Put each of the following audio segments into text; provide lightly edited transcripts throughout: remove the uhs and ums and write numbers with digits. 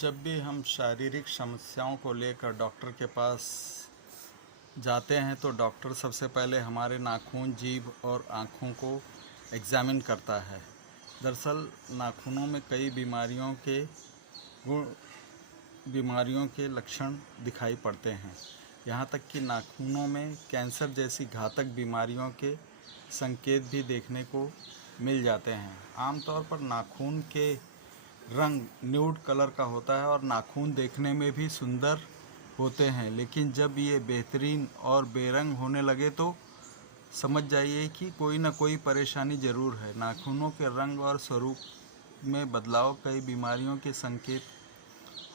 जब भी हम शारीरिक समस्याओं को लेकर डॉक्टर के पास जाते हैं तो डॉक्टर सबसे पहले हमारे नाखून, जीभ और आँखों को एग्ज़ामिन करता है। दरअसल नाखूनों में कई बीमारियों के लक्षण दिखाई पड़ते हैं। यहाँ तक कि नाखूनों में कैंसर जैसी घातक बीमारियों के संकेत भी देखने को मिल जाते हैं। आमतौर पर नाखून के रंग न्यूड कलर का होता है और नाखून देखने में भी सुंदर होते हैं, लेकिन जब ये बेहतरीन और बेरंग होने लगे तो समझ जाइए कि कोई ना कोई परेशानी ज़रूर है। नाखूनों के रंग और स्वरूप में बदलाव कई बीमारियों के संकेत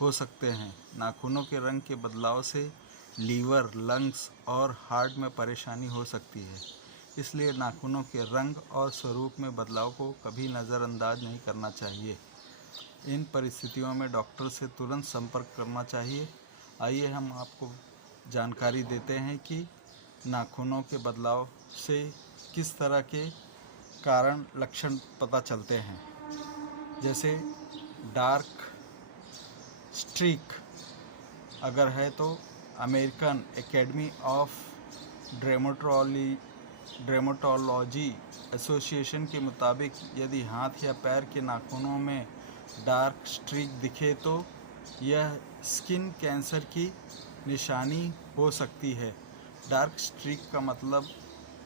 हो सकते हैं। नाखूनों के रंग के बदलाव से लीवर, लंग्स और हार्ट में परेशानी हो सकती है। इसलिए नाखूनों के रंग और स्वरूप में बदलाव को कभी नज़रअंदाज नहीं करना चाहिए। इन परिस्थितियों में डॉक्टर से तुरंत संपर्क करना चाहिए। आइए हम आपको जानकारी देते हैं कि नाखूनों के बदलाव से किस तरह के कारण लक्षण पता चलते हैं। जैसे डार्क स्ट्रीक अगर है तो अमेरिकन एकेडमी ऑफ ड्रेमेटोलॉजी एसोसिएशन के मुताबिक यदि हाथ या पैर के नाखूनों में डार्क स्ट्रीक दिखे तो यह स्किन कैंसर की निशानी हो सकती है। डार्क स्ट्रीक का मतलब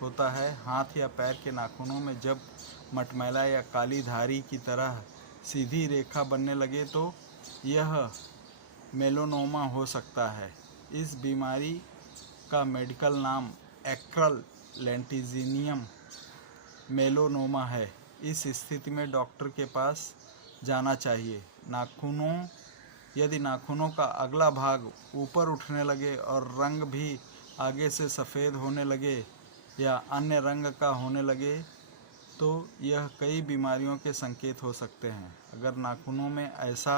होता है हाथ या पैर के नाखूनों में जब मटमैला या काली धारी की तरह सीधी रेखा बनने लगे तो यह मेलानोमा हो सकता है। इस बीमारी का मेडिकल नाम एक्रल लेंटिजिनियम मेलानोमा है। इस स्थिति में डॉक्टर के पास जाना चाहिए। यदि नाखूनों का अगला भाग ऊपर उठने लगे और रंग भी आगे से सफ़ेद होने लगे या अन्य रंग का होने लगे तो यह कई बीमारियों के संकेत हो सकते हैं। अगर नाखूनों में ऐसा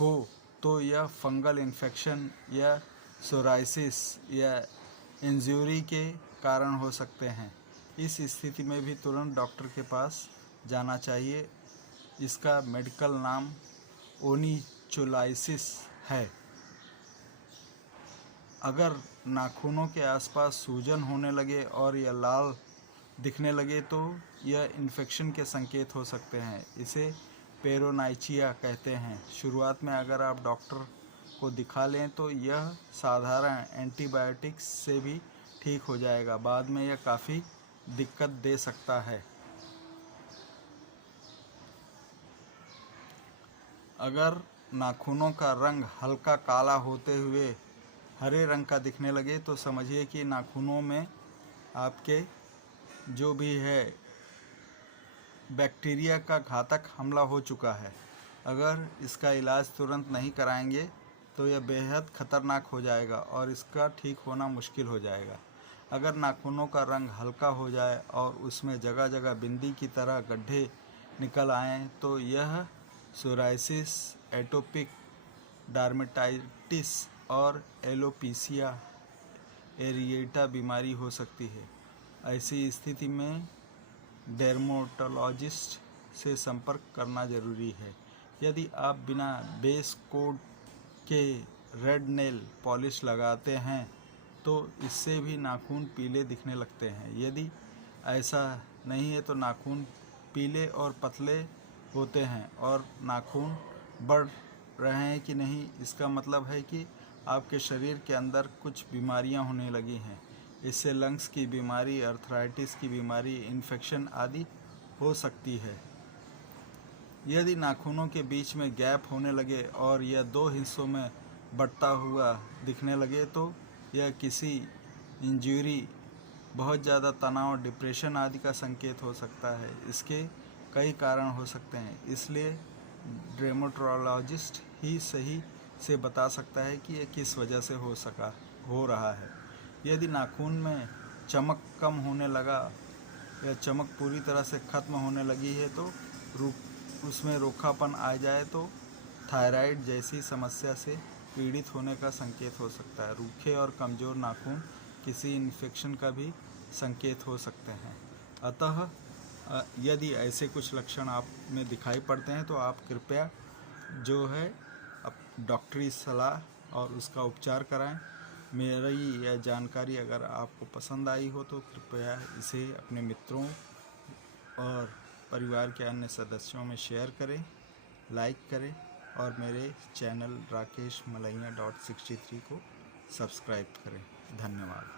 हो तो यह फंगल इन्फेक्शन या सोराइसिस या इंजरी के कारण हो सकते हैं। इस स्थिति में भी तुरंत डॉक्टर के पास जाना चाहिए। इसका मेडिकल नाम ओनिचोलाइसिस है। अगर नाखूनों के आसपास सूजन होने लगे और यह लाल दिखने लगे तो यह इन्फेक्शन के संकेत हो सकते हैं। इसे पेरोनाइचिया कहते हैं। शुरुआत में अगर आप डॉक्टर को दिखा लें तो यह साधारण एंटीबायोटिक्स से भी ठीक हो जाएगा। बाद में यह काफ़ी दिक्कत दे सकता है। अगर नाखूनों का रंग हल्का काला होते हुए हरे रंग का दिखने लगे तो समझिए कि नाखूनों में आपके जो भी है बैक्टीरिया का घातक हमला हो चुका है। अगर इसका इलाज तुरंत नहीं कराएंगे तो यह बेहद खतरनाक हो जाएगा और इसका ठीक होना मुश्किल हो जाएगा। अगर नाखूनों का रंग हल्का हो जाए और उसमें जगह जगह बिंदी की तरह गड्ढे निकल आएँ तो यह सोराइसिस, एटोपिक डार्मेटाइटिस और एलोपेशिया एरिएटा बीमारी हो सकती है। ऐसी स्थिति में डर्मेटोलॉजिस्ट से संपर्क करना ज़रूरी है। यदि आप बिना बेस कोट के रेड नेल पॉलिश लगाते हैं तो इससे भी नाखून पीले दिखने लगते हैं। यदि ऐसा नहीं है तो नाखून पीले और पतले होते हैं और नाखून बढ़ रहे हैं कि नहीं, इसका मतलब है कि आपके शरीर के अंदर कुछ बीमारियां होने लगी हैं। इससे लंग्स की बीमारी, अर्थराइटिस की बीमारी, इन्फेक्शन आदि हो सकती है। यदि नाखूनों के बीच में गैप होने लगे और यह दो हिस्सों में बढ़ता हुआ दिखने लगे तो यह किसी इंजरी, बहुत ज़्यादा तनाव, डिप्रेशन आदि का संकेत हो सकता है। इसके कई कारण हो सकते हैं, इसलिए डर्मेटोलॉजिस्ट ही सही से बता सकता है कि यह किस वजह से हो रहा है। यदि नाखून में चमक कम होने लगा या चमक पूरी तरह से ख़त्म होने लगी है तो उसमें रूखापन आ जाए तो थायराइड जैसी समस्या से पीड़ित होने का संकेत हो सकता है। रूखे और कमज़ोर नाखून किसी इन्फेक्शन का भी संकेत हो सकते हैं। अतः यदि ऐसे कुछ लक्षण आप में दिखाई पड़ते हैं तो आप कृपया जो है डॉक्टरी सलाह और उसका उपचार कराएं। मेरी यह जानकारी अगर आपको पसंद आई हो तो कृपया इसे अपने मित्रों और परिवार के अन्य सदस्यों में शेयर करें, लाइक करें और मेरे चैनल rakeshmalaiya.63 को सब्सक्राइब करें। धन्यवाद।